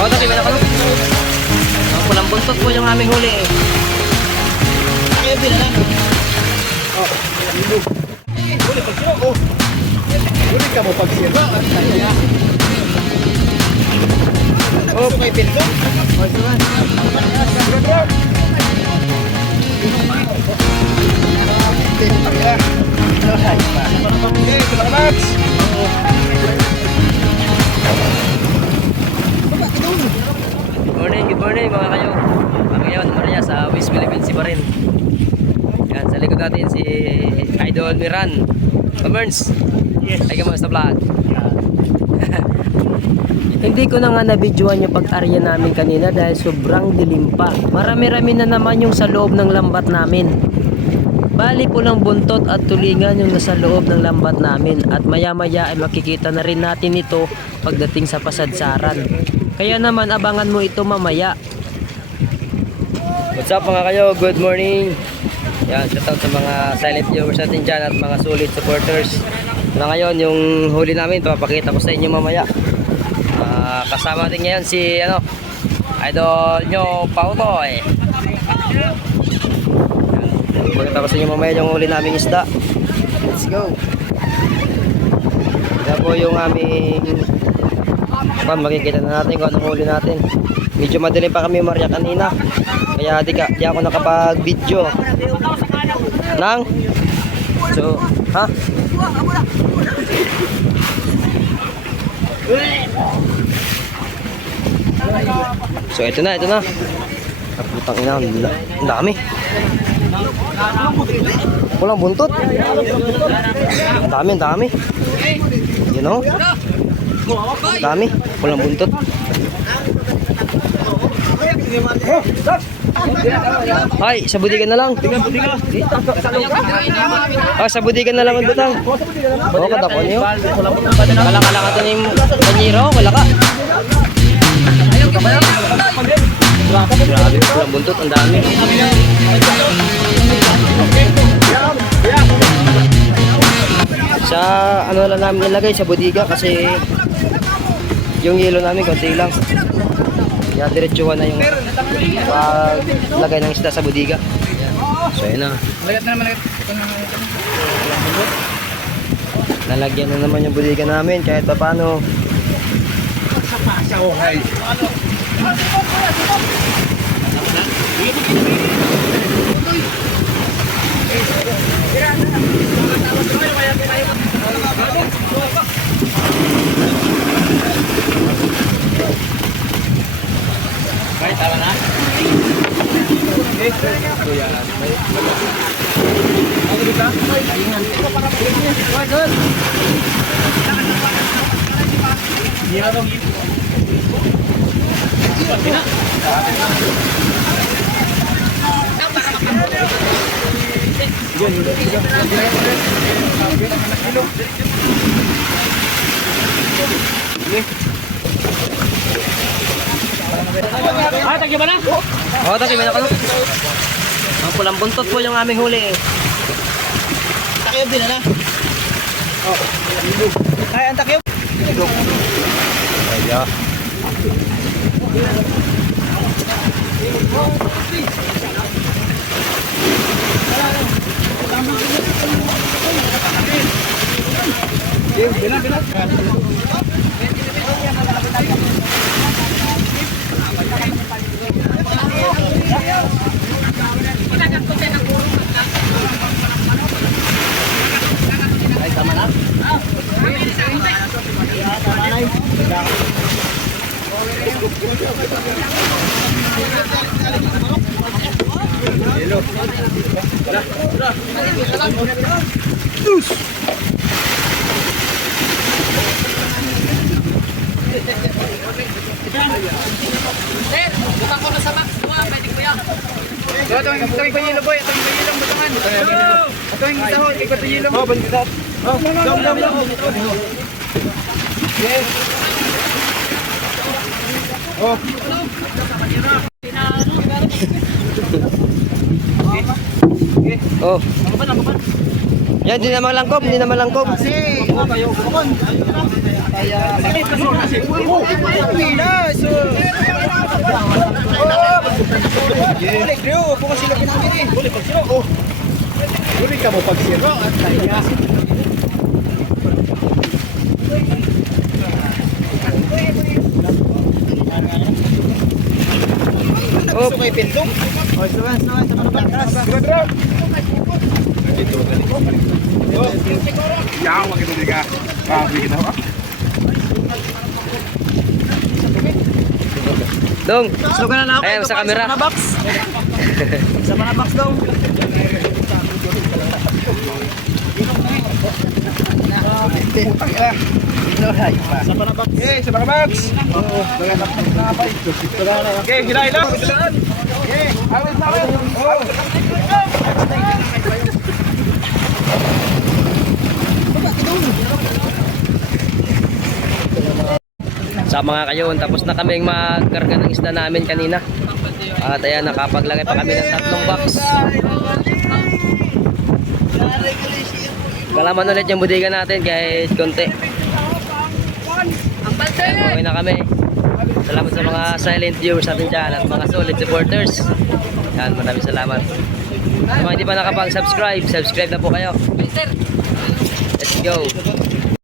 Oh, tadi meron ka. Pulang buntot po yung aming huli eh. Kaya binalan. Oh, huli pagsira. Oh. Huli ka mo pagsira. Oh, may pinto. Oh, suman. Good morning mga kayo. Ngayon, Maria sa West Philippines si Barin. Yan, sa likod natin si Idol Miran. Merns. Yes. Ay kamusta vlog? Hindi ko na nga na-videoan yung pag-arya namin kanina dahil sobrang dilim pa. Marami-rami na naman yung sa loob ng lambat namin. Bali po ng buntot at tulingan yung nasa loob ng lambat namin. At maya-maya ay makikita na rin natin ito pagdating sa pasadsaran. Kaya naman abangan mo ito mamaya. What's up mga kayo? Good morning. Yan, shoutout sa mga silent viewers natin dyan at mga solid supporters. Na ngayon yung huli namin, papakita ko sa inyo mamaya. Kasama natin ngayon si Idol nyo Pautoy. Papakita ko sa inyo mamaya yung huli naming isda. Let's go. Yan po yung aming makikita na natin kung anong huli natin. Medyo madilim pa kami Maria kanina, kaya di ako nakapag-video nang so ito na putang ina, ang dami, walang buntot, ang dami you know, dami, walang buntot. Ay, sa budigan na lang. Sa budigan na lang ang butang. Oo, kadakon niyo. Kala-kala ka ito yung banyero, wala ka. Grabe, walang buntot, ang dami. Sa ano lang namin nilagay sa budiga kasi yung yelo namin konti lang. Kaya diretsuhan na yung paglagay ng isda sa budiga. So yun na. Lalagyan na naman yung budiga namin kahit pa paano. Ay, tama na. Ah, tagyo ba na? Oo, tagyo ba na ka? Ang pulang buntot po yung aming huli eh. Takyo din na. Oh. Ay, ang takyo. Ayo. Bilang. Ay, tama na. Tama na. Ito yung panyilo boy, ito yung panyilo butangan. Ito yung sahod, ito yung panyilo. Oh, bandita. Oh, dam. Yes. Oh. Oh. Yan, di na malangkop, hindi na malangkop. Kasi, kayo, kumon. Kaya, pilas. Balik, Rio. Kung sila pinamili. Balik, pag sila. Oh. Balik ka mo pag sila. At kaya. Oh. Gusto kayo pindong? Oh, suwan. Sa mga bakas. Suwan. Jangan begitu juga. Ah, begitu apa? Dong, Slogan na ako. ayan sa camera. Sa box. Sa mga box daw. Sa mga box. Oke, sebarang Max. Oke, hilang. Oke, awet. Oh. Sa mga kayon, tapos na kaming magkarga ng isda namin kanina. At ayan, nakapaglagay pa kami ng 3 box. Kalaman ulit yung budiga natin kahit konti. Ayan, okay na kami. Salamat sa mga silent viewers natin dyan at mga solid supporters. Yan, maraming salamat. Sa mga hindi pa nakapag-subscribe, subscribe na po kayo. Let's go.